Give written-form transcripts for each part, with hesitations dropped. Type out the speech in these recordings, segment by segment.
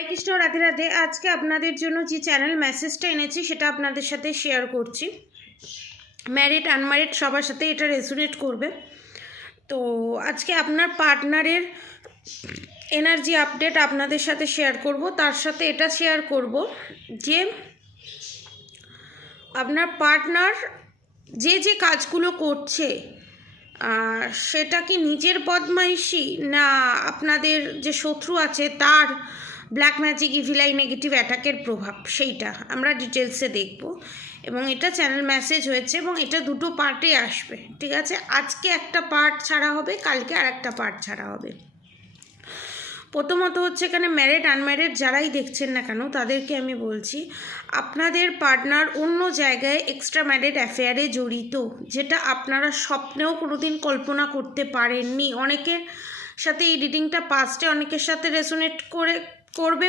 হরে কৃষ্ণ, রাধে রাধে। আজকে আপনাদের জন্য যে চ্যানেল মেসেজটা এনেছি সেটা আপনাদের সাথে শেয়ার করছি। ম্যারিড আনম্যারিড সবার সাথে এটা রেজোনেট করবে। তো আজকে আপনার পার্টনারের এনার্জি আপডেট আপনাদের সাথে শেয়ার করব। তার সাথে এটা শেয়ার করব যে আপনার পার্টনার যে যে কাজগুলো করছে সেটা কি নিজের বদমাইশি না আপনাদের যে শত্রু আছে তার ব্ল্যাক ম্যাজিক, ইভিলাই, নেগেটিভ অ্যাটাকের প্রভাব, সেইটা আমরা ডিটেলসে দেখব। এবং এটা চ্যানেল মেসেজ হয়েছে এবং এটা দুটো পার্টে আসবে, ঠিক আছে? আজকে একটা পার্ট ছাড়া হবে, কালকে আর একটা পার্ট ছাড়া হবে। প্রথমত হচ্ছে এখানে ম্যারিড আনম্যারিড যারাই দেখছেন না কেন তাদেরকে আমি বলছি, আপনাদের পার্টনার অন্য জায়গায় এক্সট্রা ম্যারিড অ্যাফেয়ারে জড়িত, যেটা আপনারা স্বপ্নেও কোনোদিন কল্পনা করতে পারেননি। অনেকের সাথে এই রিডিংটা পাস্টে অনেকের সাথে রেজোনেট করবে,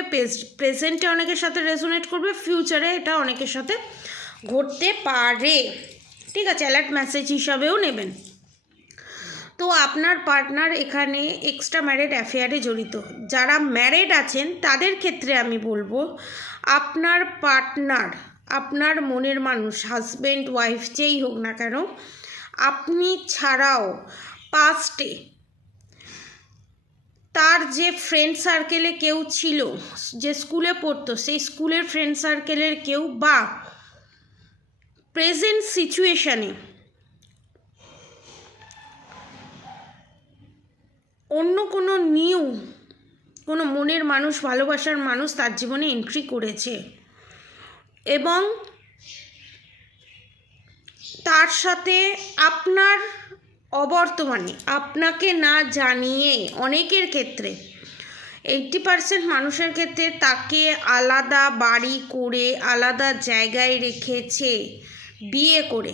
প্রেজেন্টে অনেকের সাথে রেজোনেট করবে, ফিউচারে এটা অনেকের সাথে ঘটতে পারে, ঠিক আছে? অ্যালার্ট মেসেজ হিসাবেও নেবেন। তো আপনার পার্টনার এখানে এক্সট্রা ম্যারিড অ্যাফেয়ারে জড়িত। যারা ম্যারিড আছেন তাদের ক্ষেত্রে আমি বলবো, আপনার পার্টনার, আপনার মনের মানুষ, হাজব্যান্ড ওয়াইফ যেই হোক না কেন, আপনি ছাড়াও পাস্টে তার যে ফ্রেন্ড সার্কেলে কেউ ছিল, যে স্কুলে পড়তো সেই স্কুলের ফ্রেন্ড সার্কেলের কেউ, বা প্রেজেন্ট সিচুয়েশানে অন্য কোনো নিউ কোনো মনের মানুষ, ভালোবাসার মানুষ তার জীবনে এন্ট্রি করেছে এবং তার সাথে আপনার অবর্তমানে আপনাকে না জানিয়ে অনেকের ক্ষেত্রে 80% মানুষের ক্ষেত্রে তাকে আলাদা বাড়ি করে আলাদা জায়গায় রেখেছে বিয়ে করে।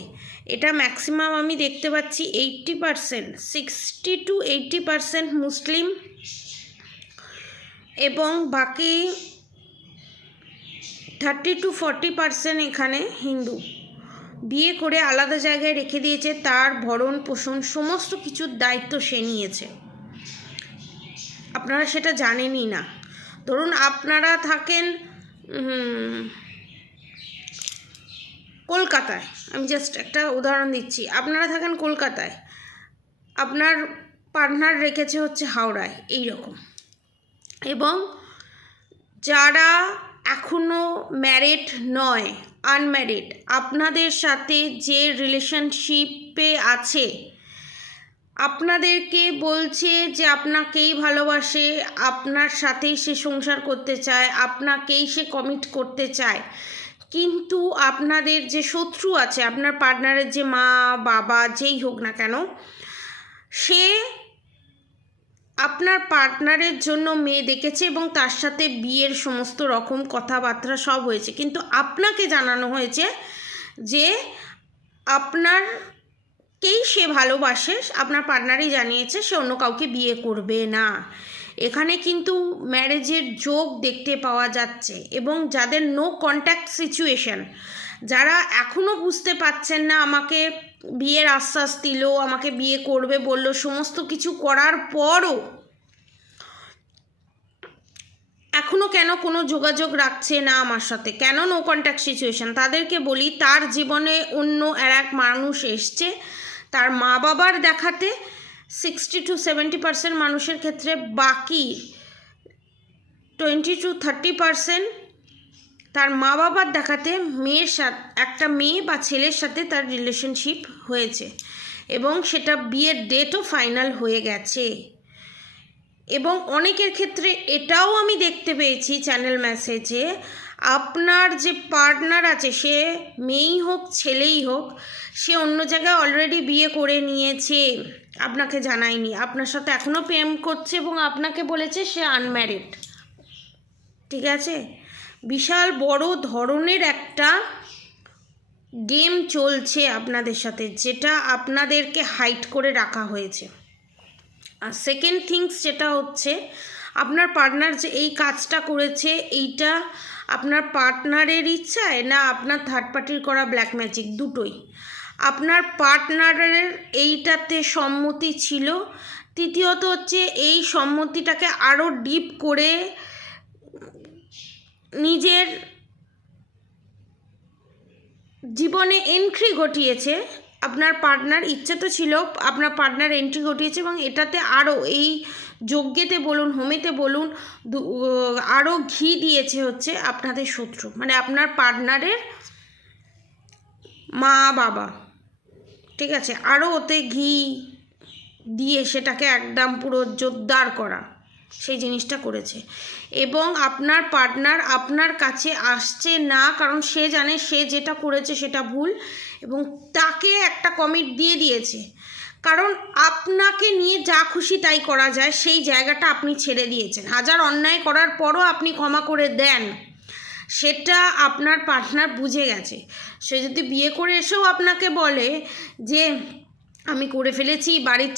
এটা ম্যাক্সিমাম আমি দেখতে পাচ্ছি 80%, 60 to 80% মুসলিম এবং বাকি 30 to 40% এখানে হিন্দু। বিয়ে করে আলাদা জায়গায় রেখে দিয়েছে, তার ভরণ পোষণ সমস্ত কিছুর দায়িত্ব সে নিয়েছে, আপনারা সেটা জানেনই না। ধরুন আপনারা থাকেন কলকাতায়, আমি জাস্ট একটা উদাহরণ দিচ্ছি, আপনারা থাকেন কলকাতায়, আপনার পার্টনার রেখেছে হচ্ছে হাওড়ায়, এই রকম। এবং যারা এখনও ম্যারিড নয়, আনম্যারিড, আপনাদের সাথে যে রিলেশনশিপে আছে, আপনাদেরকে বলছে যে আপনাকেই ভালোবাসে, আপনার সাথেই সে সংসার করতে চায়, আপনাকেই সে কমিট করতে চায়, কিন্তু আপনাদের যে শত্রু আছে, আপনার পার্টনারের যে মা বাবা যেই হোক না কেন, সে আপনার পার্টনারের জন্য মেয়ে দেখেছে এবং তার সাথে বিয়ের সমস্ত রকম কথাবার্তা সব হয়েছে, কিন্তু আপনাকে জানানো হয়েছে যে আপনারকেই সে ভালোবাসে, আপনার পার্টনারই জানিয়েছে সে অন্য কাউকে বিয়ে করবে না। এখানে কিন্তু ম্যারেজের যোগ দেখতে পাওয়া যাচ্ছে। এবং যাদের নো কন্ট্যাক্ট সিচুয়েশন, যারা এখনও বুঝতে পারছেন না, আমাকে বিয়ের আশ্বাস দিল, আমাকে বিয়ে করবে বলল, সমস্ত কিছু করার পরও এখনও কেন কোনো যোগাযোগ রাখছে না আমার সাথে, কেন নো কন্ট্যাক্ট সিচুয়েশন, তাদেরকে বলি তার জীবনে অন্য এক মানুষ এসছে তার মা বাবার দেখাতে। 60 to 70% মানুষের ক্ষেত্রে, বাকি 20 to 30% তার মা বাবার দেখাতে মেয়ের সাথে, একটা মেয়ে বা ছেলের সাথে তার রিলেশনশিপ হয়েছে এবং সেটা বিয়ের ডেটও ফাইনাল হয়ে গেছে। এবং অনেকের ক্ষেত্রে এটাও আমি দেখতে পেয়েছি চ্যানেল মেসেজে, আপনার যে পার্টনার আছে, সে মেয়েই হোক ছেলেই হোক, সে অন্য জায়গায় অলরেডি বিয়ে করে নিয়েছে, আপনাকে জানায়নি, আপনার সাথে এখনও প্রেম করছে এবং আপনাকে বলেছে সে আনম্যারিড, ঠিক আছে? বিশাল বড় ধরনের একটা গেম চলছে আপনাদের সাথে, যেটা আপনাদেরকে হাইড করে রাখা হয়েছে। আর সেকেন্ড থিংস যেটা হচ্ছে, আপনার পার্টনার যে এই কাজটা করেছে, এইটা আপনার পার্টনারের ইচ্ছায় না আপনার থার্ড পার্টির করা ব্ল্যাক ম্যাজিক, দুটোই। আপনার পার্টনারের এইটাতে সম্মতি ছিল। তৃতীয়ত হচ্ছে এই সম্মতিটাকে আরও ডিপ করে নিজের জীবনে এন্ট্রি ঘটিয়েছে। আপনার পার্টনার, ইচ্ছে তো ছিল, আপনার পার্টনার এন্ট্রি ঘটিয়েছে এবং এটাতে আরও এই যজ্ঞেতে বলুন, হোমেতে বলুন, আরও ঘি দিয়েছে হচ্ছে আপনাদের শত্রু, মানে আপনার পার্টনারের মা বাবা, ঠিক আছে, আরও ওতে ঘি দিয়ে সেটাকে একদম পুরো জোরদার করা, সেই জিনিসটা করেছে। এবং আপনার পার্টনার আপনার কাছে আসছে না, কারণ সে জানে সে যেটা করেছে সেটা ভুল, এবং তাকে একটা কমিট দিয়ে দিয়েছে, কারণ আপনাকে নিয়ে যা খুশি তাই করা যায় সেই জায়গাটা আপনি ছেড়ে দিয়েছেন। হাজার অন্যায় করার পরও আপনি ক্ষমা করে দেন, সেটা আপনার পার্টনার বুঝে গেছে। সে যদি বিয়ে করে এসেও আপনাকে বলে যে আমি করে ফেলেছি বাড়ির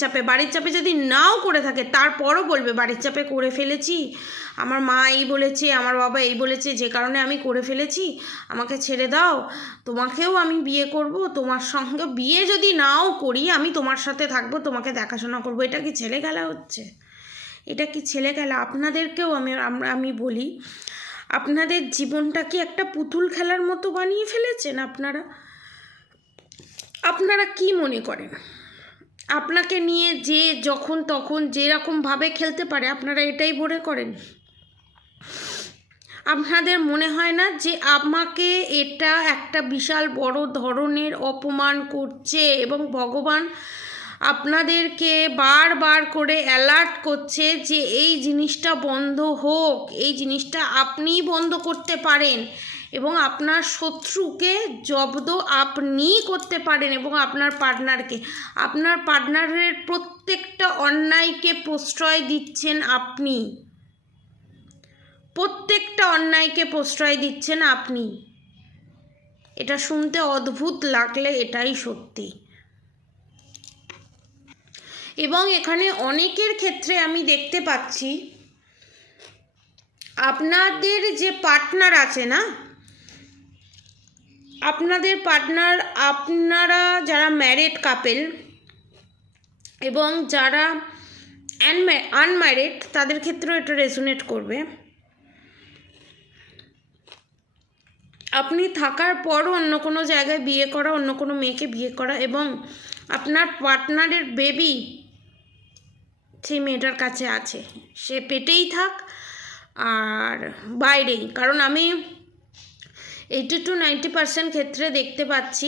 চাপে যদি নাও করে থাকে, তারপরও বলবে বাড়ির চাপে করে ফেলেছি, আমার মা এই বলেছে, আমার বাবা এই বলেছে, যে কারণে আমি করে ফেলেছি, আমাকে ছেড়ে দাও, তোমাকেও আমি বিয়ে করব, তোমার সঙ্গে বিয়ে যদি নাও করি আমি তোমার সাথে থাকবো, তোমাকে দেখাশোনা করব। এটা কি ছেলে খেলা হচ্ছে? এটা কি ছেলে খেলা? আপনাদেরকেও আমি বলি, আপনাদের জীবনটা কি একটা পুতুল খেলার মতো বানিয়ে ফেলেছেন আপনারা? আপনারা কি মনে করেন আপনাকে নিয়ে যে যখন তখন যেরকমভাবে খেলতে পারে, আপনারা এটাই মনে করেন? আপনাদের মনে হয় না যে আমাকে এটা একটা বিশাল বড় ধরনের অপমান করছে এবং ভগবান আপনাদেরকে বারবার করে অ্যালার্ট করছে যে এই জিনিসটা বন্ধ হোক, এই জিনিসটা আপনিই বন্ধ করতে পারেন এবং আপনার শত্রুকে জব্দ আপনিই করতে পারেন এবং আপনার পার্টনারের প্রত্যেকটা অন্যায়কে প্রশ্রয় দিচ্ছেন আপনি, প্রত্যেকটা অন্যায়কে প্রশ্রয় দিচ্ছেন আপনি। এটা শুনতে অদ্ভুত লাগলে এটাই সত্যি। এবং এখানে অনেকের ক্ষেত্রে আমি দেখতে পাচ্ছি আপনাদের যে পার্টনার আছে না, আপনাদের পার্টনার, আপনারা যারা ম্যারিড কাপেল এবং যারা আনম্যারিড, তাদের ক্ষেত্রেও এটা রেজোনেট করবে। আপনি থাকার পরও অন্য কোনো জায়গায় বিয়ে করা, অন্য কোনো মেয়েকে বিয়ে করা, এবং আপনার পার্টনারের বেবি সেই মেয়েটার কাছে আছে, সে পেটেই থাক আর বাইরেই। কারণ আমি 80 to 90% ক্ষেত্রে দেখতে পাচ্ছি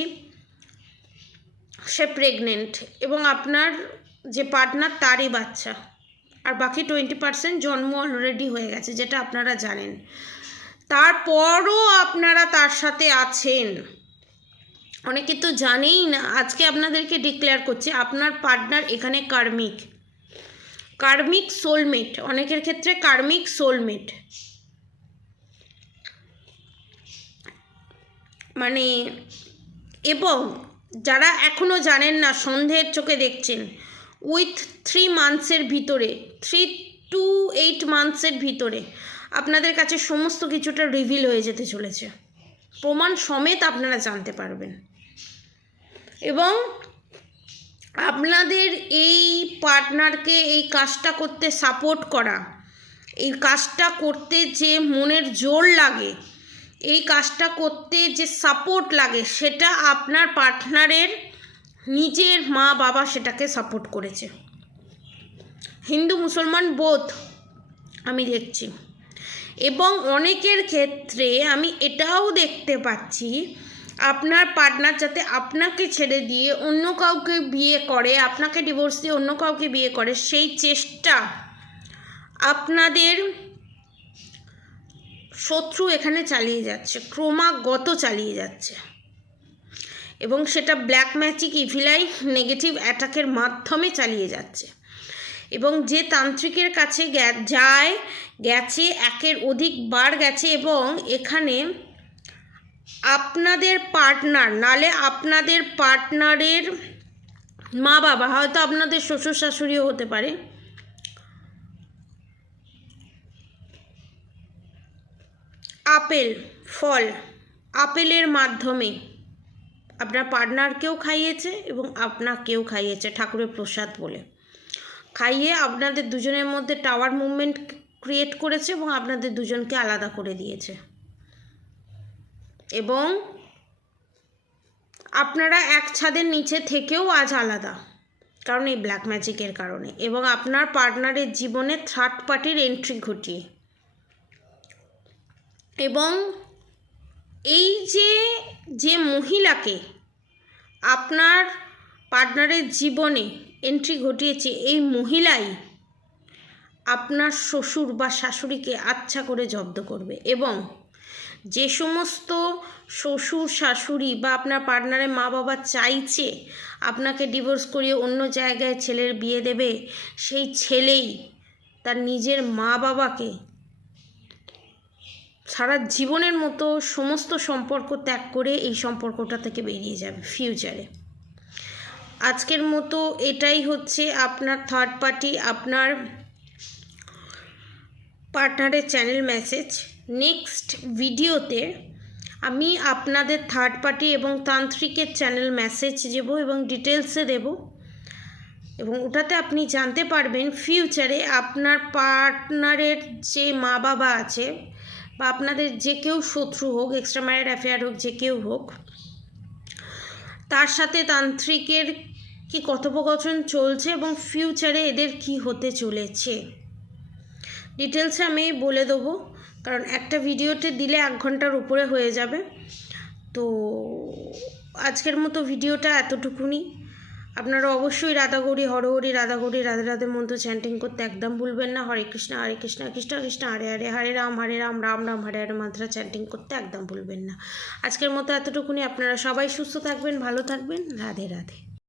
সে প্রেগনেন্ট এবং আপনার যে পার্টনার তারই বাচ্চা, আর বাকি 20% জন্ম অলরেডি হয়ে গেছে, যেটা আপনারা জানেন। তারপরও আপনারা তার সাথে আছেন, অনেকে তো জানেই না। আজকে আপনাদেরকে ডিক্লেয়ার করছি, আপনার পার্টনার এখানে কার্মিক সোলমেট, অনেকের ক্ষেত্রে কার্মিক সোলমেট, মানে, এবং যারা এখনও জানেন না, সন্দেহের চোখে দেখছেন, উইথ 3 মান্থসের ভিতরে, 3 to 8 মান্থসের ভিতরে আপনাদের কাছে সমস্ত কিছুটা রিভিল হয়ে যেতে চলেছে, প্রমাণ সমেত আপনারা জানতে পারবেন। এবং আপনাদের এই পার্টনারকে এই কাজটা করতে সাপোর্ট করা, এই কাজটা করতে যে মনের জোর লাগে, এই কাজটা করতে যে সাপোর্ট লাগে, সেটা আপনার পার্টনারের নিজের মা বাবা সেটাকে সাপোর্ট করেছে। হিন্দু মুসলমান বোথ আমি দেখছি। এবং অনেকের ক্ষেত্রে আমি এটাও দেখতে পাচ্ছি আপনার পার্টনার যাতে আপনাকে ছেড়ে দিয়ে অন্য কাউকে বিয়ে করে, আপনাকে ডিভোর্স দিয়ে অন্য কাউকে বিয়ে করে, সেই চেষ্টা আপনাদের শত্রু এখানে চালিয়ে যাচ্ছে, ক্রমাগত চালিয়ে যাচ্ছে। এবং সেটা ব্ল্যাক ম্যাজিক, ইভিলাই, নেগেটিভ অ্যাটাকের মাধ্যমে চালিয়ে যাচ্ছে। এবং যে তান্ত্রিকের কাছে গেছে একের অধিক বার গেছে, এবং এখানে আপনাদের পার্টনার, নালে আপনাদের পার্টনারের মা বাবা, হয়তো আপনাদের শ্বশুর শাশুড়িও হতে পারে, আপেলের মাধ্যমে আপনার পার্টনারকেও খাইয়েছে এবং আপনাকেও খাইয়েছে, ঠাকুরের প্রসাদ বলে খাইয়ে আপনাদের দুজনের মধ্যে টাওয়ার মুভমেন্ট ক্রিয়েট করেছে এবং আপনাদের দুজনকে আলাদা করে দিয়েছে। এবং আপনারা এক ছাদের নিচে থেকেও আজ আলাদা, কারণ এই ব্ল্যাক ম্যাজিকের কারণে, এবং আপনার পার্টনারের জীবনে থার্ড পার্টির এন্ট্রি ঘটিয়ে। এবং এই যে মহিলাকে আপনার পার্টনারের জীবনে এন্ট্রি ঘটিয়েছে, এই মহিলাই আপনার শ্বশুর বা শাশুড়িকে আচ্ছা করে জব্দ করবে। এবং যে সমস্ত শ্বশুর শাশুড়ি বা আপনার পার্টনারের মা বাবা চাইছে আপনাকে ডিভোর্স করিয়ে অন্য জায়গায় ছেলের বিয়ে দেবে, সেই ছেলেই তার নিজের মা বাবাকে সারা জীবনের মতো সমস্ত সম্পর্ক ত্যাগ করে এই সম্পর্কটা থেকে বেরিয়ে যাবে ফিউচারে। আজকের মতো এটাই হচ্ছে আপনার থার্ড পার্টি, আপনার পার্টনারের চ্যানেল মেসেজ। নেক্সট ভিডিওতে আমি আপনাদের থার্ড পার্টি এবং তান্ত্রিকের চ্যানেল মেসেজ দেব এবং ডিটেলসে দেব, এবং ওটাতে আপনি জানতে পারবেন ফিউচারে আপনার পার্টনারের যে মা বাবা আছে বা আপনাদের যে কেউ শত্রু হোক, এক্সট্রা ম্যারিড অ্যাফেয়ার হোক, যে কেউ হোক, তার সাথে তান্ত্রিকের কি কথোপকথন চলছে এবং ফিউচারে এদের কি হতে চলেছে ডিটেলসে আমি বলে দেবো, কারণ একটা ভিডিওতে দিলে 1 ঘন্টার উপরে হয়ে যাবে। তো আজকের মতো ভিডিওটা এতটুকুনি। আপনারা অবশ্যই রাধাগৌরী হরহরি, রাধাগৌরী রাধে রাধে মন্ত্র চ্যান্টিং করতে একদম ভুলবেন না। হরে কৃষ্ণ কৃষ্ণ কৃষ্ণ হরে হরে, হরে রাম রাম রাম হরে হরে মন্ত্র চ্যান্টিং করতে একদম ভুলবেন না। আজকের মতো এতটুকুনি। আপনারা সবাই সুস্থ থাকবেন, ভালো থাকবেন। রাধে রাধে।